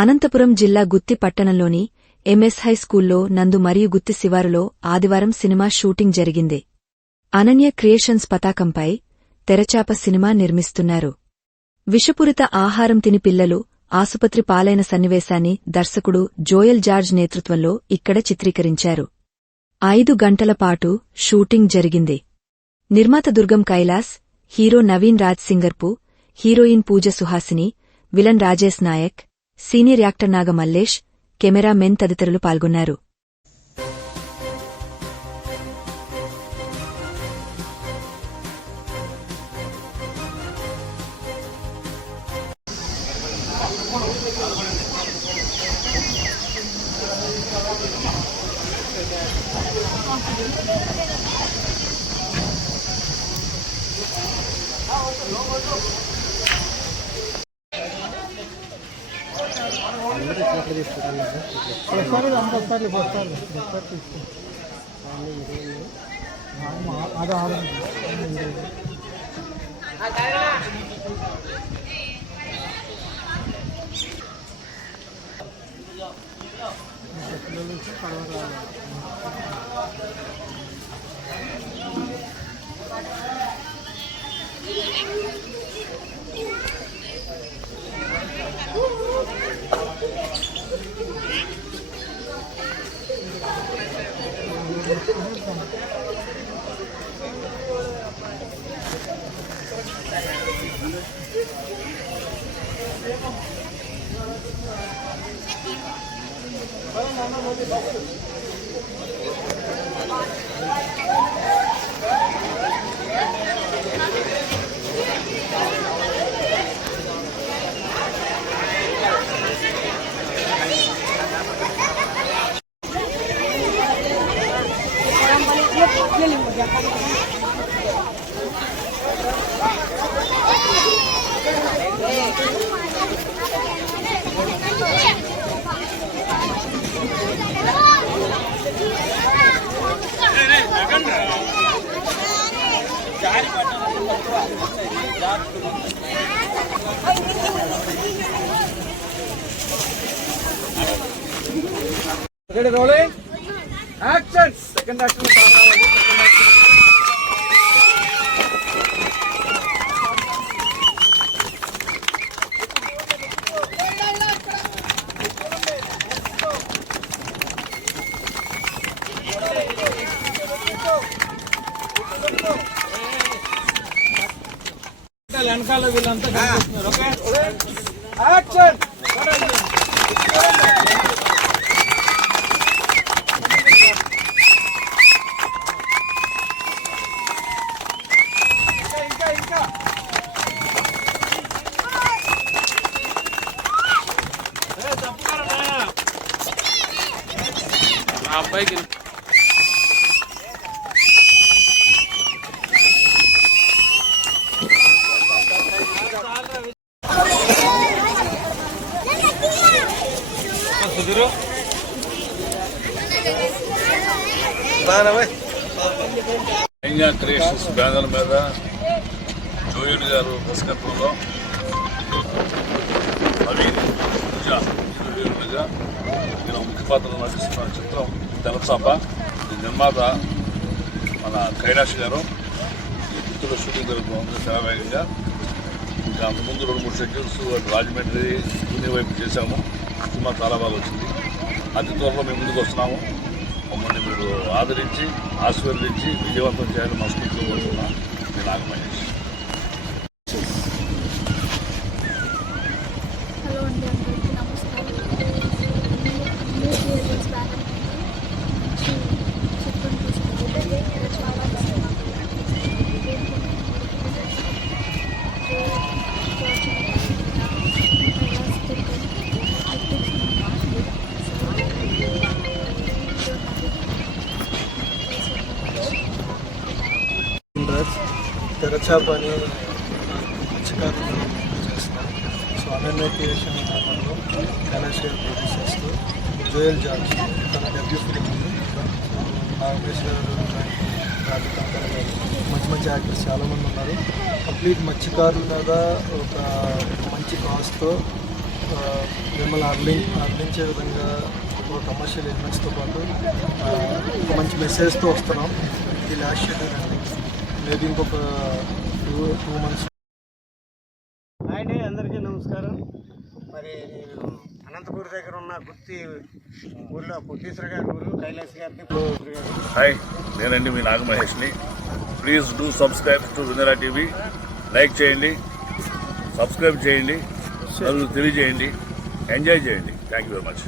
అనంతపురం జిల్లా గుత్తి పట్టణంలోని MS high స్కూల్లో నందు మరియు గుత్తి శివారులో ఆదివారం సినిమా షూటింగ్ జరిగింది. అనన్య క్రియేషన్స్ పతాకంపై తెరచాప సినిమా నిర్మిస్తున్నారు. విషపూరిత ఆహారం తిని పిల్లలు ఆసుపత్రి పాలైన సన్నివేశాన్ని దర్శకుడు జోయల్ జార్జ్ నేతృత్వంలో ఇక్కడ చిత్రీకరించారు. 5 గంటల పాటు షూటింగ్ జరిగింది. నిర్మాత దుర్గం కైలాస్, హీరో నవీన్ రాజ్ సింగర్పు, heroine Pooja Suhasini, villain Rajesh Nayak, senior actor Naga Mallesh, cameramen తదితరులు పాల్గొన్నారు. Ready, rolling. Action. Second action. వెనకాల వీళ్ళంతా కనిపిస్తున్నారు. Okay, action. ఇంకా తప్పుకోరా అబ్బాయికి అనన్య క్రియేషన్స్ బ్యానర్ మీద జోయల్ గారు దర్శకత్వంలో నవీన్ పూజ హీరోయిన్లుగా నేను ముఖ్య పాత్రలో నటిస్తున్న చిత్రం తెరచాప. నిర్మాత మన కైలాష్ గారు. ఈ గుర్తులో షూటింగ్ జరుగుతుంది శరవేగంగా. ఇంకా అంతకుముందు 2-3 షెడ్యూల్స్ రాజమండ్రి పూణే వైపు చేశాము. సినిమా చాలా బాగా వచ్చింది. అతి త్వరలో మేము ముందుకు వస్తున్నాము. మమ్మల్ని మీరు ఆదరించి ఆశీర్వదించి విజయవంతం చేయాలని మనస్ఫూర్తిగా కోరుతున్నా. మీ నాగ మహేష్. హలో అండి, అందరికీ నమస్కారం. చిత్రం తీసుకుంటే చాలా తెరచాప అని మత్స్యకారులు చేస్తాం. సో అనన్య క్రియేషన్ విధానంలో కైలాష్ గారు ప్రొడ్యూస్ చేస్తూ జోయల్ జార్జ్ తన డెబ్యూ ఫిలిం ఉంది. నాగేష్ గారు, మంచి మంచి యాక్టర్స్ చాలామంది ఉన్నారు. కంప్లీట్ మత్స్యకారుల మీద ఒక మంచి కాస్ట్తో మిమ్మల్ని అర్లించే విధంగా ఒక కమర్షియల్ ఎలిమెంట్స్తో పాటు ఒక మంచి మెసేజ్తో వస్తున్నాం. ఇది లాస్ట్ షెడ్యూల్ అండి. మేబీ ఇంకొక 2 months. అండి అందరికీ నమస్కారం. మరి నేను అనంతపూర్ దగ్గర ఉన్న గుత్తి ఊళ్ళో పుట్టేశ్వర గారి ఊరు కైలాస్ గారిని హాయ్, నేనండి మీ నాగమహేష్ని. Please do subscribe to Vennela TV. Like చేయండి, సబ్స్క్రైబ్ చేయండి, నలుగురు తెలియజేయండి, ఎంజాయ్ చేయండి. Thank you very much.